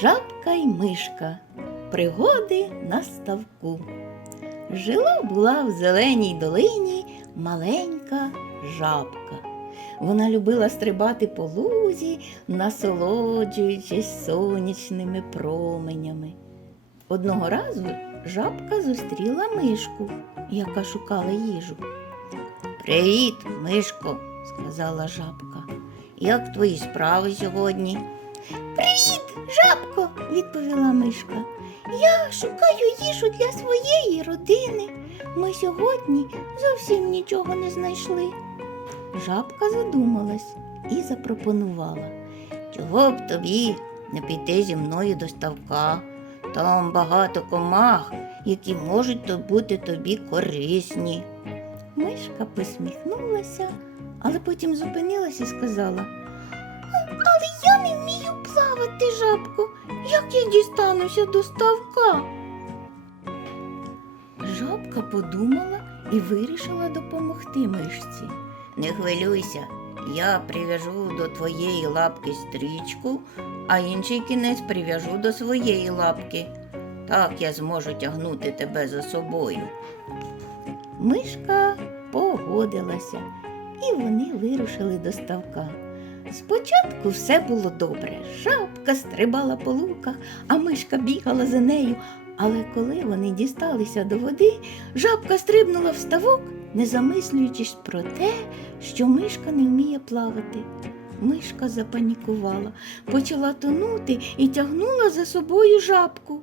Жабка й мишка. Пригоди на ставку. Жила була в зеленій долині маленька жабка. Вона любила стрибати по лузі, насолоджуючись сонячними променями. Одного разу жабка зустріла мишку, яка шукала їжу. Привіт, мишко, сказала жабка. Як твої справи сьогодні? Привіт, жабко, відповіла мишка. Я шукаю їжу для своєї родини. Ми сьогодні зовсім нічого не знайшли. Жабка задумалась і запропонувала. Чого б тобі не піти зі мною до ставка? Там багато комах, які можуть бути тобі корисні. Мишка посміхнулася, але потім зупинилась і сказала. Не вмію плавати, жабко. Як я дістануся до ставка? Жабка подумала і вирішила допомогти мишці. Не хвилюйся, я прив'яжу до твоєї лапки стрічку, а інший кінець прив'яжу до своєї лапки. Так я зможу тягнути тебе за собою. Мишка погодилася, і вони вирушили до ставка. Спочатку все було добре. Жабка стрибала по луках, а мишка бігала за нею. Але коли вони дісталися до води, жабка стрибнула в ставок, не замислюючись про те, що мишка не вміє плавати. Мишка запанікувала, почала тонути і тягнула за собою жабку.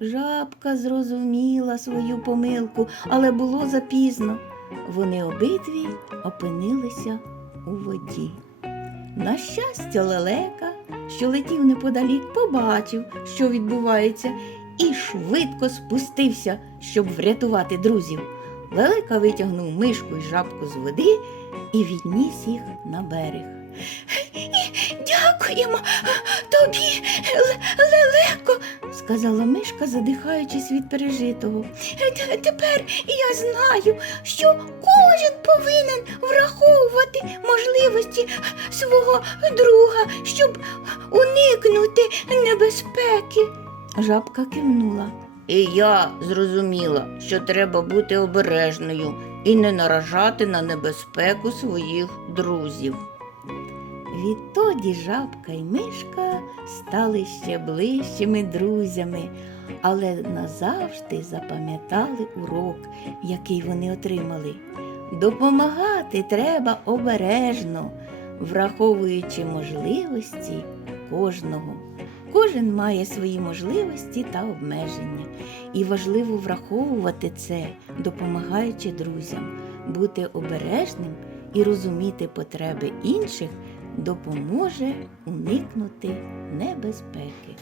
Жабка зрозуміла свою помилку, але було запізно. Вони обидві опинилися у воді. На щастя, лелека, що летів неподалік, побачив, що відбувається, і швидко спустився, щоб врятувати друзів. Лелека витягнув мишку й жабку з води і відніс їх на берег. Дякуємо тобі, лелеко, сказала мишка, задихаючись від пережитого. Тепер я знаю, що кожен повинен враховувати можливості свого друга, щоб уникнути небезпеки. Жабка кивнула. І я зрозуміла, що треба бути обережною і не наражати на небезпеку своїх друзів. Відтоді жабка й мишка стали ще ближчими друзями, але назавжди запам'ятали урок, який вони отримали. Допомагати треба обережно, враховуючи можливості кожного. Кожен має свої можливості та обмеження, і важливо враховувати це, допомагаючи друзям, бути обережним і розуміти потреби інших допоможе уникнути небезпеки.